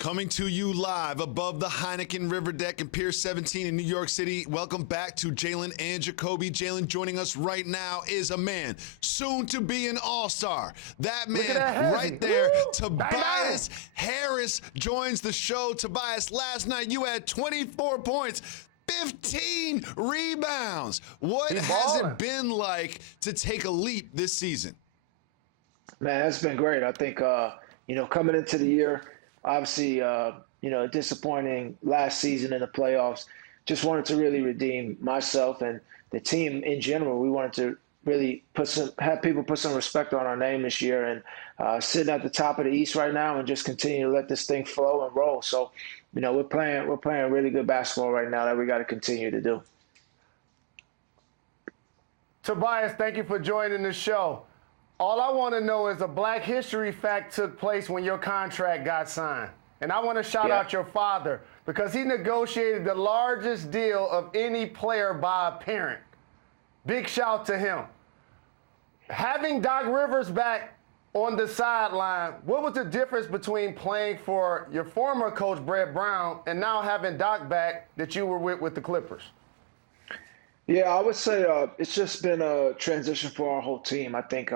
Coming to you live above the Heineken River Deck in Pier 17 in New York City. Welcome back to Jalen and Jacoby. Jalen joining us right now is a man soon to be an all-star. That man right there, Woo! Tobias Harris joins the show. Tobias, last night you had 24 points, 15 rebounds. What has it been like to take a leap this season? Man, it's been great. I think, coming into the year, obviously, disappointing last season in the playoffs. Just wanted to really redeem myself and the team in general. We wanted to really have people put some respect on our name this year, and sitting at the top of the East right now and just continue to let this thing flow and roll. So, we're playing really good basketball right now that we got to continue to do. Tobias, thank you for joining the show. All I want to know is a Black History fact took place when your contract got signed. And I want to shout out your father because he negotiated the largest deal of any player by a parent. Big shout to him. Having Doc Rivers back on the sideline, what was the difference between playing for your former coach, Brett Brown, and now having Doc back that you were with the Clippers? Yeah, I would say it's just been a transition for our whole team. I think,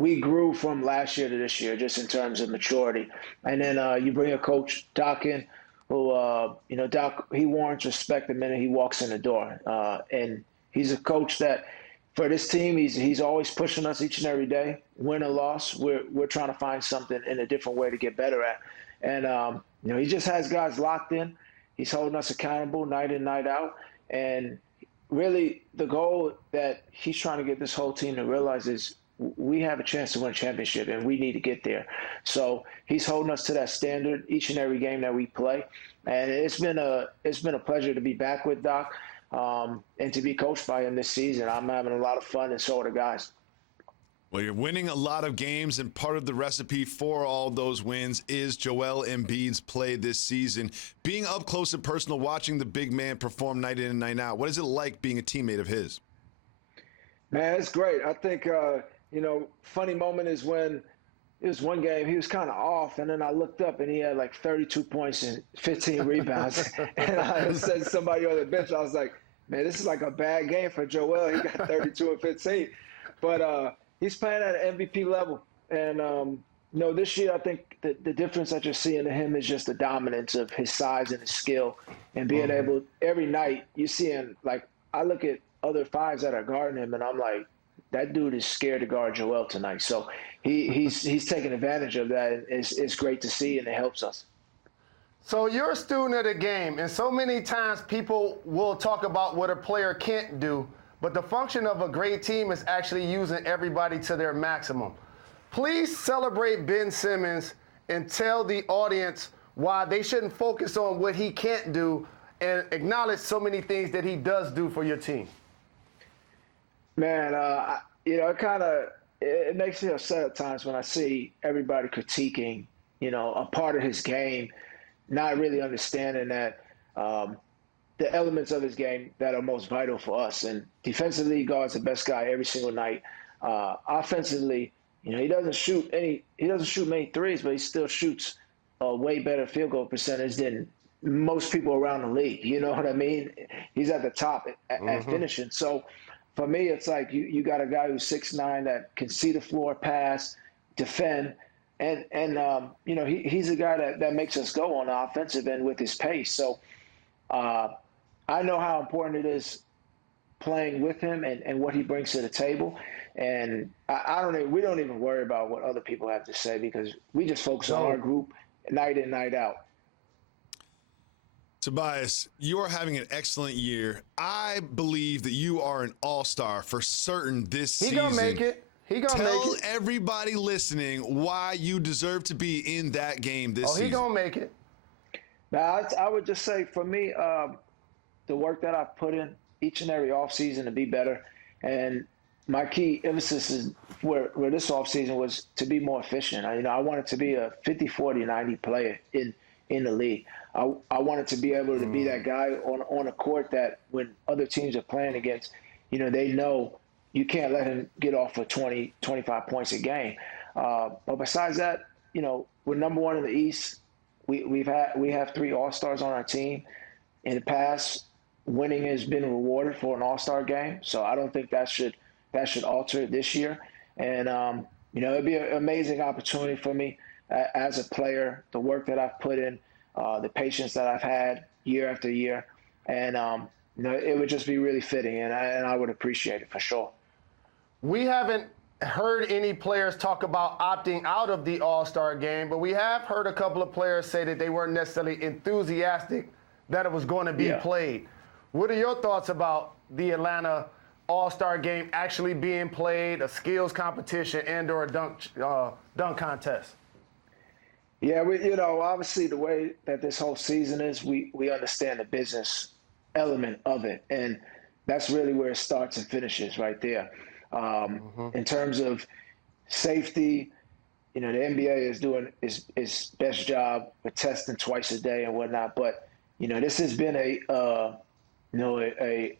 we grew from last year to this year just in terms of maturity. And then you bring a coach, Doc, in, who, Doc, he warrants respect the minute he walks in the door. And he's a coach that, for this team, he's always pushing us each and every day. Win or loss, we're trying to find something in a different way to get better at. And, he just has guys locked in. He's holding us accountable night in, night out. And really, the goal that he's trying to get this whole team to realize is we have a chance to win a championship, and we need to get there. So he's holding us to that standard each and every game that we play. And it's been a pleasure to be back with Doc and to be coached by him this season. I'm having a lot of fun, and so are the guys. Well, you're winning a lot of games, and part of the recipe for all those wins is Joel Embiid's play this season. Being up close and personal, watching the big man perform night in and night out, what is it like being a teammate of his? Man, it's great. I think, funny moment is when it was one game, he was kind of off, and then I looked up, and he had like 32 points and 15 rebounds. And I said to somebody on the bench, I was like, man, this is like a bad game for Joel. He got 32 and 15. But he's playing at an MVP level. And, this year I think the difference that you're seeing in him is just the dominance of his size and his skill and being able – every night you see him – like I look at other fives that are guarding him, and I'm like, that dude is scared to guard Joel tonight. So he's taking advantage of that. And it's great to see, and it helps us. So you're a student of the game, and so many times people will talk about what a player can't do, but the function of a great team is actually using everybody to their maximum. Please celebrate Ben Simmons and tell the audience why they shouldn't focus on what he can't do and acknowledge so many things that he does do for your team. Man, it makes me upset at times when I see everybody critiquing, a part of his game, not really understanding that the elements of his game that are most vital for us. And defensively, he guards the best guy every single night. Offensively, he doesn't shoot many threes, but he still shoots a way better field goal percentage than most people around the league. You know what I mean? He's at the top at finishing. So for me, it's like you got a guy who's 6'9" that can see the floor, pass, defend, and he's a guy that makes us go on the offensive end with his pace. So I know how important it is playing with him and what he brings to the table. And we don't even worry about what other people have to say because we just focus on our group night in, night out. Tobias, you are having an excellent year. I believe that you are an all-star for certain this season. He gonna make it. Tell everybody listening why you deserve to be in that game this season. He gonna make it. Now, I would just say for me, the work that I've put in each and every offseason to be better, and my key emphasis is where this offseason was to be more efficient. I wanted to be a 50, 40, 90 player in the league. I wanted to be able to be that guy on a court that when other teams are playing against, they know you can't let him get off for 20, 25 points a game. But besides that, we're number one in the East. We have 3 All-Stars on our team. In the past, winning has been rewarded for an All-Star game, so I don't think that should alter it this year. And it'd be an amazing opportunity for me as a player, the work that I've put in, the patience that I've had year after year, and it would just be really fitting, and I would appreciate it for sure. We haven't heard any players talk about opting out of the All-Star game, but we have heard a couple of players say that they weren't necessarily enthusiastic that it was going to be played. What are your thoughts about the Atlanta All-Star game actually being played, a skills competition and or a dunk contest? Yeah, obviously the way that this whole season is, we understand the business element of it, and that's really where it starts and finishes right there. In terms of safety, the NBA is doing its best job with testing twice a day and whatnot. But this has been a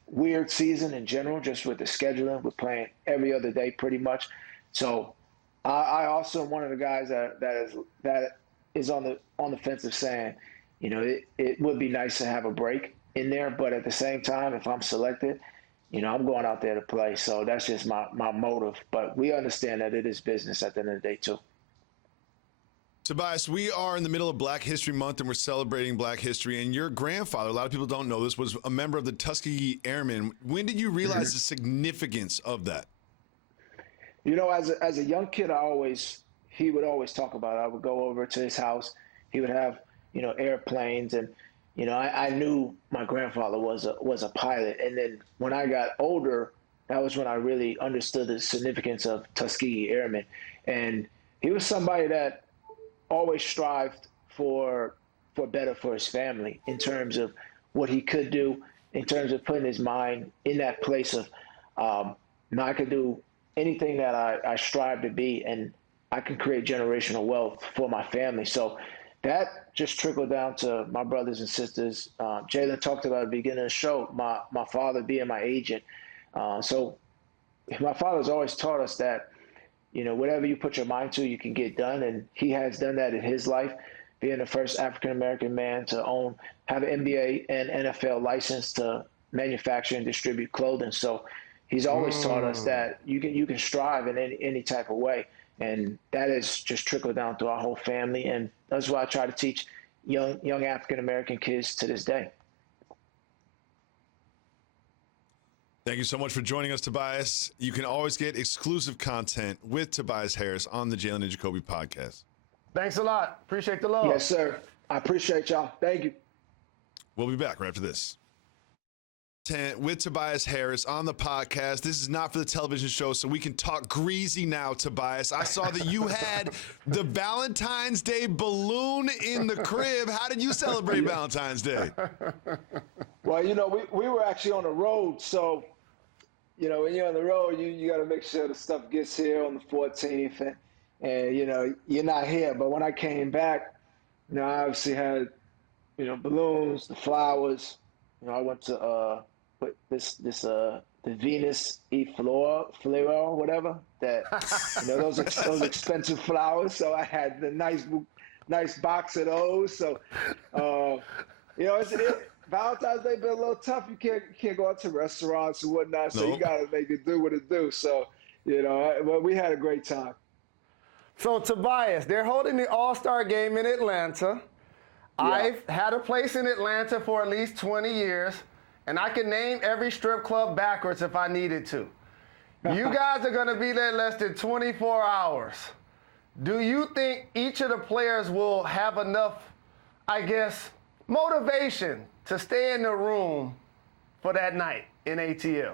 weird season in general, just with the scheduling. We're playing every other day pretty much. So I also am one of the guys that is on the fence of saying, it would be nice to have a break in there, but at the same time, if I'm selected, I'm going out there to play. So that's just my motive. But we understand that it is business at the end of the day, too. Tobias, we are in the middle of Black History Month, and we're celebrating Black history. And your grandfather, a lot of people don't know this, was a member of the Tuskegee Airmen. When did you realize the significance of that? As a young kid, he would always talk about it. I would go over to his house. He would have, airplanes, and I knew my grandfather was a pilot. And then when I got older, that was when I really understood the significance of Tuskegee Airmen. And he was somebody that always strived for better for his family in terms of what he could do, in terms of putting his mind in that place of, I could do anything that I strive to be, and I can create generational wealth for my family. So that just trickled down to my brothers and sisters. Jalen talked about at the beginning of the show, my father being my agent. So my father's always taught us that, whatever you put your mind to, you can get done. And he has done that in his life, being the first African-American man to have an NBA and NFL license to manufacture and distribute clothing. So he's always taught us that you can strive in any type of way. And that has just trickled down through our whole family. And that's what I try to teach young African-American kids to this day. Thank you so much for joining us, Tobias. You can always get exclusive content with Tobias Harris on the Jalen and Jacoby podcast. Thanks a lot. Appreciate the love. Yes, sir. I appreciate y'all. Thank you. We'll be back right after this. With Tobias Harris on the podcast. This is not for the television show, so we can talk greasy now, Tobias. I saw that you had the Valentine's Day balloon in the crib. How did you celebrate Valentine's Day? Well, we were actually on the road, so when you're on the road, you got to make sure the stuff gets here on the 14th, and you're not here. But when I came back, I obviously had balloons, the flowers. I went to the Venus e Flora, or whatever, that those expensive flowers. So I had the nice box of those. So Valentine's Day been a little tough. You can't go out to restaurants and whatnot. So you gotta make it do what it do. So but we had a great time. So Tobias, they're holding the All-Star Game in Atlanta. Yeah. I've had a place in Atlanta for at least 20 years, and I can name every strip club backwards if I needed to. You guys are going to be there less than 24 hours. Do you think each of the players will have enough, motivation to stay in the room for that night in ATL?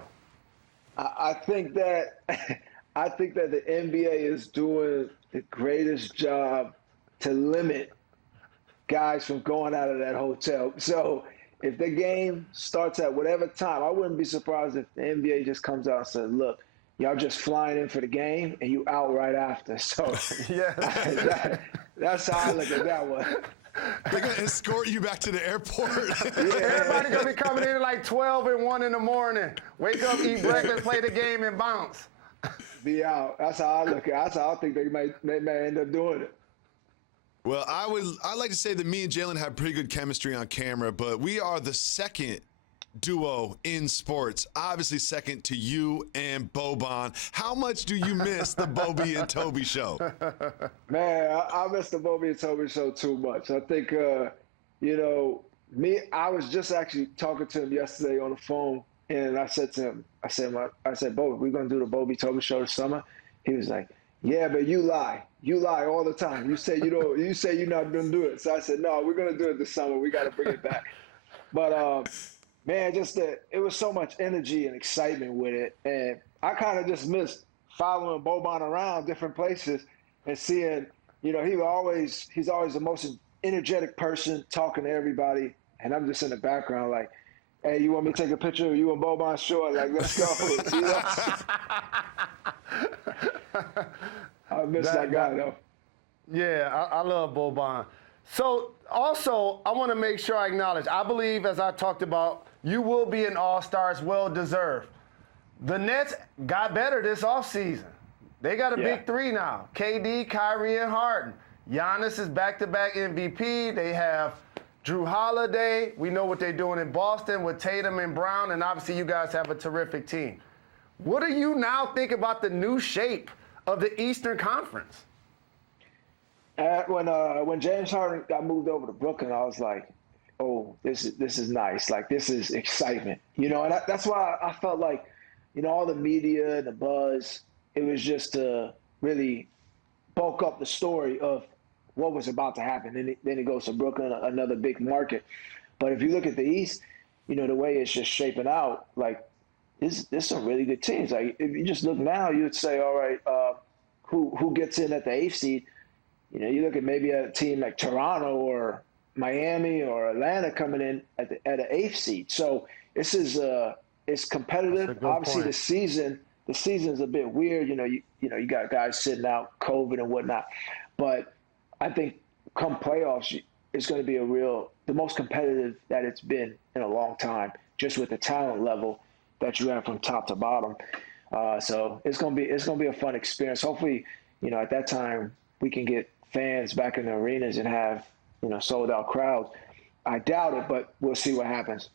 I think that the NBA is doing the greatest job to limit guys from going out of that hotel. So if the game starts at whatever time, I wouldn't be surprised if the NBA just comes out and says, look, y'all just flying in for the game and you out right after. So that's how I look at that one. They're going to escort you back to the airport. Everybody going to be coming in at like 12 and 1 in the morning. Wake up, eat breakfast, play the game, and bounce. Be out. That's how I look at it. That's how I think they may end up doing it. Well, I'd like to say that me and Jalen have pretty good chemistry on camera, but we are the second duo in sports, obviously second to you and Boban. How much do you miss the Bobby and Toby show? Man, I miss the Bobby and Toby show too much. I think, I was just actually talking to him yesterday on the phone, and I said to him, I said, Bobby, we're going to do the Bobby Toby show this summer. He was like, yeah, but you lie. You lie all the time. You say you're not going to do it. So I said, no, we're going to do it this summer. We got to bring it back. But, man, it was so much energy and excitement with it. And I kind of just missed following Boban around different places and seeing, he's always the most energetic person talking to everybody. And I'm just in the background like, hey, you want me to take a picture of you and Boban? Sure. Like, let's go. I miss that guy, though. Yeah, I love Boban. So, also, I want to make sure I acknowledge, I believe, as I talked about, you will be an all-star. It's well-deserved. The Nets got better this offseason. They got a big three now. KD, Kyrie, and Harden. Giannis is back-to-back MVP. They have Drew Holiday. We know what they're doing in Boston with Tatum and Brown, and obviously you guys have a terrific team. What do you now think about the new shape of the Eastern Conference? When James Harden got moved over to Brooklyn, I was like, oh, this is nice. Like, this is excitement. And that's why I felt like, all the media and the buzz, it was just to really bulk up the story of what was about to happen. Then it goes to Brooklyn, another big market. But if you look at the East, the way it's just shaping out, like, there's some really good teams. Like, if you just look now, you would say, all right, who gets in at the 8th seed? You look at maybe a team like Toronto or Miami or Atlanta coming in at an 8th seed. So this is it's competitive. Obviously, point. the season's a bit weird. You got guys sitting out, COVID and whatnot. But I think come playoffs, it's going to be the most competitive that it's been in a long time, just with the talent level that you have from top to bottom. So it's gonna be a fun experience. Hopefully, at that time we can get fans back in the arenas and have sold out crowds. I doubt it, but we'll see what happens.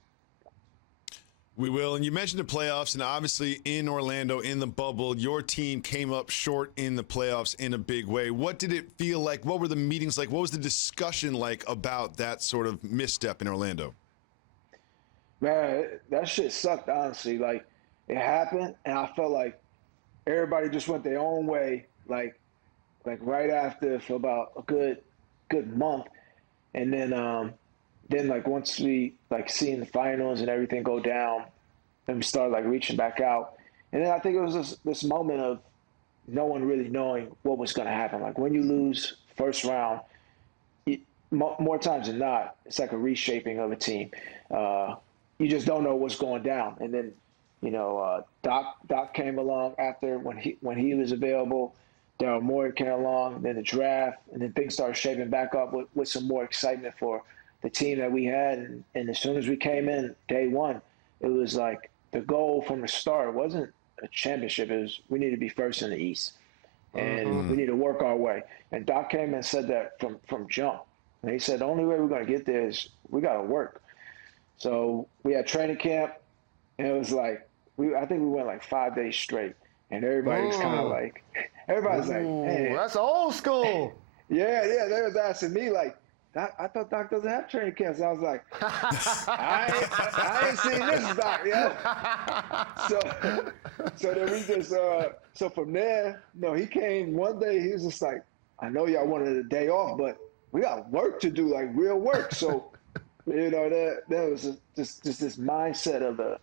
We will. And you mentioned the playoffs, and obviously in Orlando, in the bubble, your team came up short in the playoffs in a big way. What did it feel like? What were the meetings like? What was the discussion like about that sort of misstep in Orlando? Man, that shit sucked, honestly. Like, it happened, and I felt like everybody just went their own way, like right after for about a good month. And then like once we seeing the finals and everything go down, then we started reaching back out. And then I think it was this moment of no one really knowing what was going to happen. Like, when you lose first round, more times than not, it's like a reshaping of a team. You just don't know what's going down. And then, Doc came along after when he was available. Daryl Morey came along, then the draft, and then things started shaping back up with some more excitement for the team that we had. And as soon as we came in, day one, it was like the goal from the start wasn't a championship. It was we need to be first in the East, and we need to work our way. And Doc came and said that from jump. And he said the only way we're going to get there is we got to work. So we had training camp, and it was like I think we went 5 days straight. And everybody's kind of everybody's like, hey. That's old school. Yeah. They was asking me I thought Doc doesn't have training camps. I was like, I ain't seen this Doc, So then we just, so from there, he came one day, he was just like, I know y'all wanted a day off, but we got work to do, real work. So, there was just this mindset of a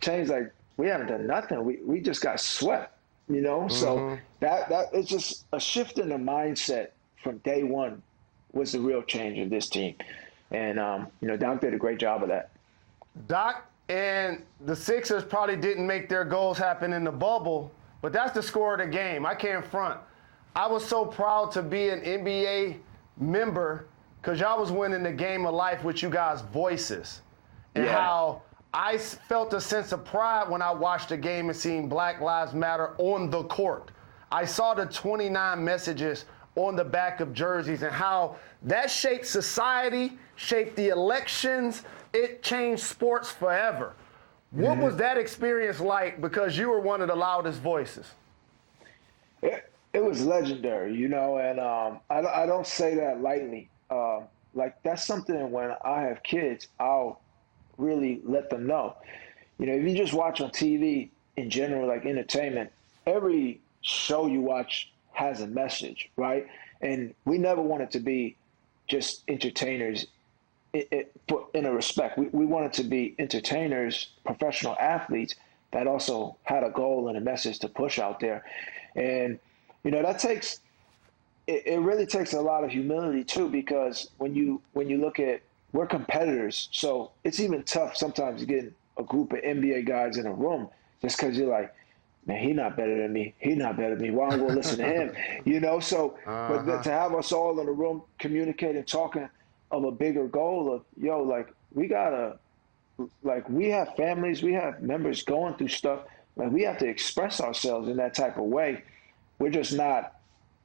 change, we haven't done nothing. We just got swept, So that it's just a shift in the mindset from day one was the real change of this team. And, Doc did a great job of that. Doc and the Sixers probably didn't make their goals happen in the bubble, but that's the score of the game. I can't front. I was so proud to be an NBA member because y'all was winning the game of life with you guys' voices. And how I felt a sense of pride when I watched the game and seeing Black Lives Matter on the court. I saw the 29 messages on the back of jerseys and how that shaped society, shaped the elections. It changed sports forever. What was that experience like, because you were one of the loudest voices? It was legendary, you know, and I don't say that lightly. Like, that's something when I have kids, I'll really let them know. You know, if you just watch on TV in general, like entertainment, every show you watch has a message, right? And we never wanted to be just entertainers in a respect. We wanted to be entertainers, professional athletes that also had a goal and a message to push out there. And, you know, it really takes a lot of humility too, because when you look at, we're competitors, so it's even tough sometimes getting a group of NBA guys in a room just because you're like, man, he not better than me. He not better than me. Why am I going to listen to him? You know, so but to have us all in a room communicating, talking of a bigger goal of, yo, like, we have families, we have members going through stuff. Like, we have to express ourselves in that type of way. We're just not,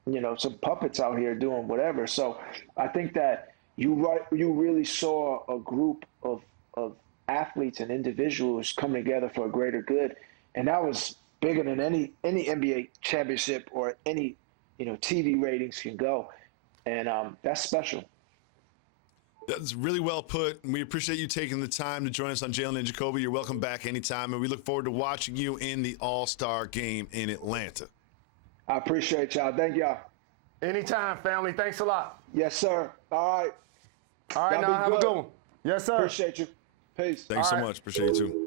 you know, some puppets out here doing whatever. So I think that you really saw a group of athletes and individuals come together for a greater good, and that was bigger than any NBA championship or any, you know, TV ratings can go, and that's special. That's really well put. We appreciate you taking the time to join us on Jalen and Jacoby. You're welcome back anytime, and we look forward to watching you in the All-Star Game in Atlanta. I appreciate y'all. Thank y'all. Anytime, family. Thanks a lot. Yes, sir. All right. All right, Y'all now have a good one. Yes, sir. Appreciate you. Peace. Thanks so much. Appreciate you too.